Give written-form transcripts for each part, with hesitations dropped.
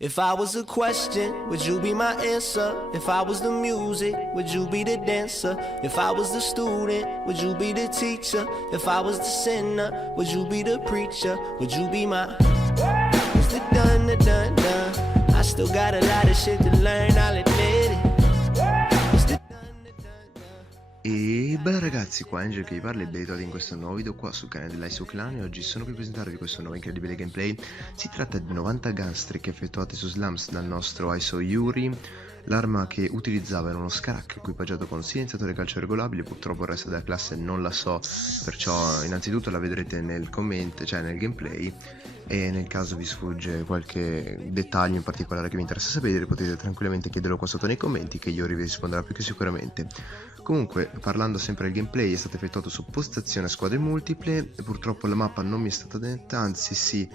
If I was a question, would you be my answer? If I was the music, would you be the dancer? If I was the student, would you be the teacher? If I was the sinner, would you be the preacher? Would you be my... It's the done, the done, done. I still got a lot of shit to learn, I'll admit it. It's the done, the done, done. E bella ragazzi, qua Angel che vi parla e ben ritrovati in questo nuovo video qua sul canale dell'Iso Clan. E oggi sono qui a presentarvi questo nuovo incredibile gameplay. Si tratta di 90 gunstreak effettuati su Slums dal nostro ISO Yuri. L'arma che utilizzava era uno Skarak equipaggiato con silenziatore calcio regolabile. Purtroppo il resto della classe non la so, perciò innanzitutto la vedrete nel commento, cioè nel gameplay. E nel caso vi sfugge qualche dettaglio in particolare che vi interessa sapere, potete tranquillamente chiederlo qua sotto nei commenti, che Yuri vi risponderà più che sicuramente. Comunque, parlando sempre del gameplay, è stato effettuato su postazione a squadre multiple. Purtroppo la mappa non mi è stata detta, anzi sì,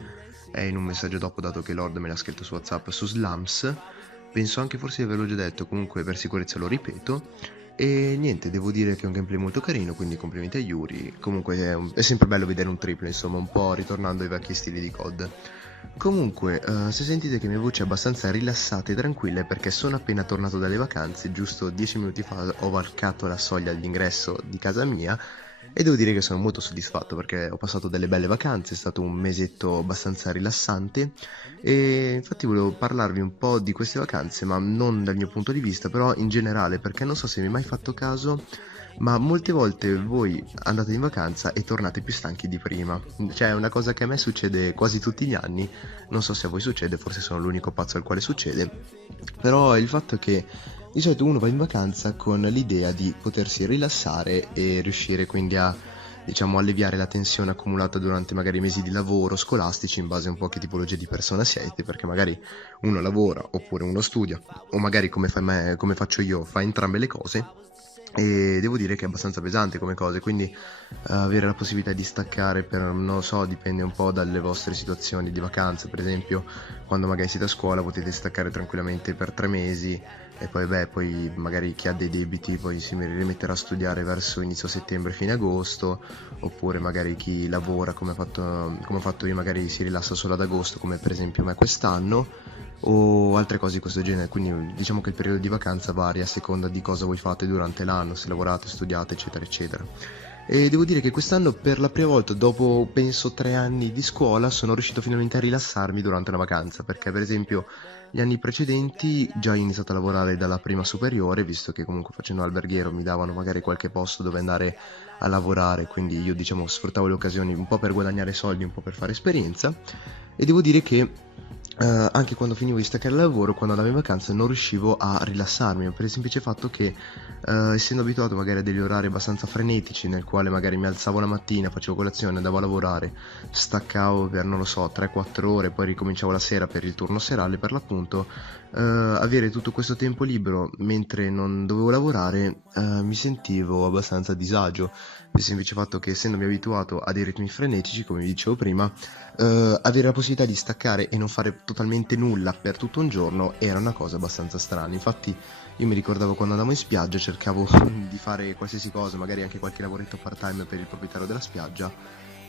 è in un messaggio dopo, dato che Lord me l'ha scritto su WhatsApp, su Slums. Penso anche forse di averlo già detto, comunque per sicurezza lo ripeto. E niente, devo dire che è un gameplay molto carino, quindi complimenti a Yuri. Comunque è sempre bello vedere un triple, insomma, un po' ritornando ai vecchi stili di COD. Comunque, se sentite che mia voce è abbastanza rilassata e tranquilla è perché sono appena tornato dalle vacanze. Giusto 10 minuti fa ho varcato la soglia all'ingresso di casa mia e devo dire che sono molto soddisfatto perché ho passato delle belle vacanze, è stato un mesetto abbastanza rilassante. E infatti volevo parlarvi un po' di queste vacanze, ma non dal mio punto di vista, però in generale, perché non so se mi è mai fatto caso, ma molte volte voi andate in vacanza e tornate più stanchi di prima. Cioè è una cosa che a me succede quasi tutti gli anni, non so se a voi succede, forse sono l'unico pazzo al quale succede, però il fatto è che di solito uno va in vacanza con l'idea di potersi rilassare e riuscire quindi a, diciamo, alleviare la tensione accumulata durante magari mesi di lavoro scolastici, in base un po' a che tipologia di persona siete, perché magari uno lavora oppure uno studia, o magari come faccio io, fa entrambe le cose. E devo dire che è abbastanza pesante come cose, quindi avere la possibilità di staccare per, non lo so, dipende un po' dalle vostre situazioni di vacanza. Per esempio, quando magari siete a scuola potete staccare tranquillamente per 3 mesi e poi poi magari chi ha dei debiti poi si rimetterà a studiare verso inizio settembre, fine agosto, oppure magari chi lavora come ho fatto io, magari si rilassa solo ad agosto, come per esempio me quest'anno, o altre cose di questo genere. Quindi diciamo che il periodo di vacanza varia a seconda di cosa voi fate durante l'anno, se lavorate, studiate, eccetera eccetera. E devo dire che quest'anno per la prima volta dopo penso 3 anni di scuola sono riuscito finalmente a rilassarmi durante una vacanza, perché per esempio gli anni precedenti già ho iniziato a lavorare dalla prima superiore, visto che comunque facendo alberghiero mi davano magari qualche posto dove andare a lavorare, quindi io diciamo sfruttavo le occasioni un po' per guadagnare soldi, un po' per fare esperienza. E devo dire che anche quando finivo di staccare il lavoro, quando andavo in vacanza, non riuscivo a rilassarmi per il semplice fatto che, essendo abituato magari a degli orari abbastanza frenetici, nel quale magari mi alzavo la mattina, facevo colazione, andavo a lavorare, staccavo per, non lo so, 3-4 ore, poi ricominciavo la sera per il turno serale per l'appunto, avere tutto questo tempo libero mentre non dovevo lavorare, mi sentivo abbastanza a disagio, per il semplice fatto che, essendomi abituato a dei ritmi frenetici, come vi dicevo prima, avere la possibilità di staccare e non fare totalmente nulla per tutto un giorno era una cosa abbastanza strana. Infatti io mi ricordavo quando andavo in spiaggia, cercavo di fare qualsiasi cosa, magari anche qualche lavoretto part time per il proprietario della spiaggia,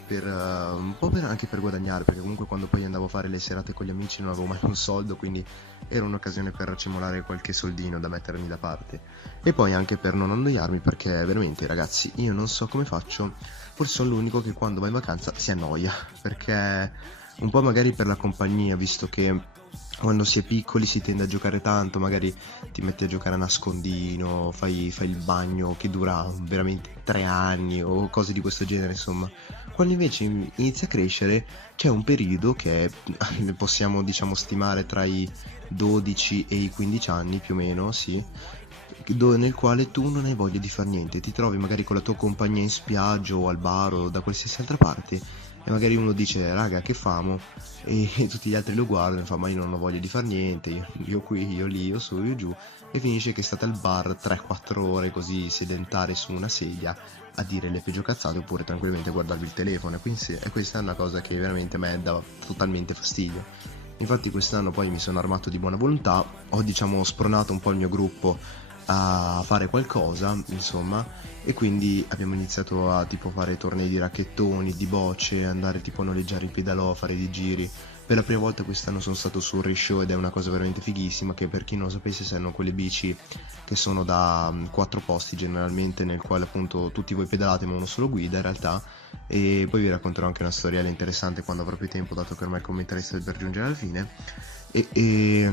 per un po' anche per guadagnare, perché comunque quando poi andavo a fare le serate con gli amici non avevo mai un soldo, quindi era un'occasione per accumulare qualche soldino da mettermi da parte. E poi anche per non annoiarmi, perché veramente ragazzi, io non so come faccio, forse sono l'unico che quando va in vacanza si annoia, perché un po' magari per la compagnia, visto che quando si è piccoli si tende a giocare tanto, magari ti metti a giocare a nascondino, fai il bagno che dura veramente 3 anni o cose di questo genere, insomma. Quando invece inizia a crescere c'è un periodo che possiamo diciamo stimare tra i 12 e i 15 anni più o meno, sì, nel quale tu non hai voglia di far niente, ti trovi magari con la tua compagnia in spiaggia o al bar o da qualsiasi altra parte e magari uno dice raga che famo, e tutti gli altri lo guardano e fa ma io non ho voglia di far niente, io qui, io lì, io su, io giù, e finisce che state al bar 3-4 ore così sedentari su una sedia a dire le peggio cazzate, oppure tranquillamente a guardarvi il telefono. E questa è una cosa che veramente a me dà totalmente fastidio. Infatti quest'anno poi mi sono armato di buona volontà, ho diciamo spronato un po' il mio gruppo a fare qualcosa, insomma, e quindi abbiamo iniziato a tipo fare tornei di racchettoni, di bocce, andare tipo a noleggiare i pedalò, fare dei giri Per la prima volta quest'anno sono stato su un race ed è una cosa veramente fighissima, che per chi non lo sapesse sono quelle bici che sono da 4 posti generalmente, nel quale appunto tutti voi pedalate ma uno solo guida in realtà. E poi vi racconterò anche una storiella interessante quando avrò più tempo, dato che ormai il commentario sta per giungere alla fine. E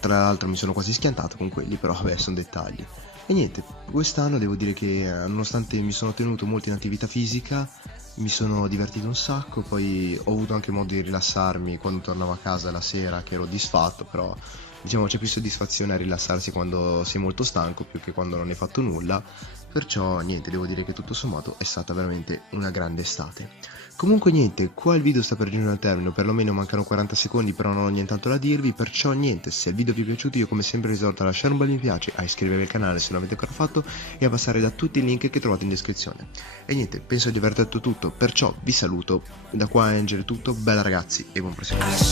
tra l'altro mi sono quasi schiantato con quelli, però vabbè, sono dettagli. E niente, quest'anno devo dire che nonostante mi sono tenuto molto in attività fisica, mi sono divertito un sacco, poi ho avuto anche modo di rilassarmi quando tornavo a casa la sera, che ero disfatto, però diciamo c'è più soddisfazione a rilassarsi quando si è molto stanco più che quando non hai fatto nulla. Perciò niente, devo dire che tutto sommato è stata veramente una grande estate. Comunque niente, qua il video sta per giungere al termine, o perlomeno mancano 40 secondi, però non ho nient'altro da dirvi, perciò niente, se il video vi è piaciuto io come sempre vi esorto a lasciare un bel mi piace, a iscrivervi al canale se non l'avete ancora fatto e a passare da tutti i link che trovate in descrizione. E niente, penso di aver detto tutto, perciò vi saluto, da qua Angel è tutto, bella ragazzi e buon proseguimento.